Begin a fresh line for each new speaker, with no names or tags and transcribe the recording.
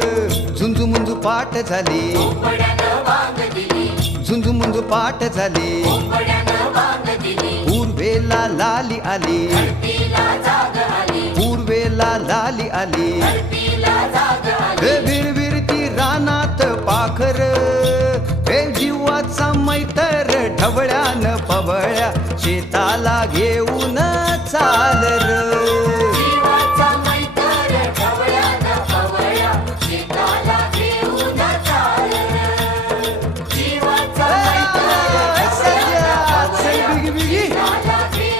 झुंजू मुंजू पाठ झाली. झुंजू मुंजू पाठ झाली. पूर्वेला लाली आली. पूर्वेला लाली आली. हे विरविरती रानात पाखर. हे जीवाचा मैतर ढवळ्यान पवळ्या शेताला घेऊन Radha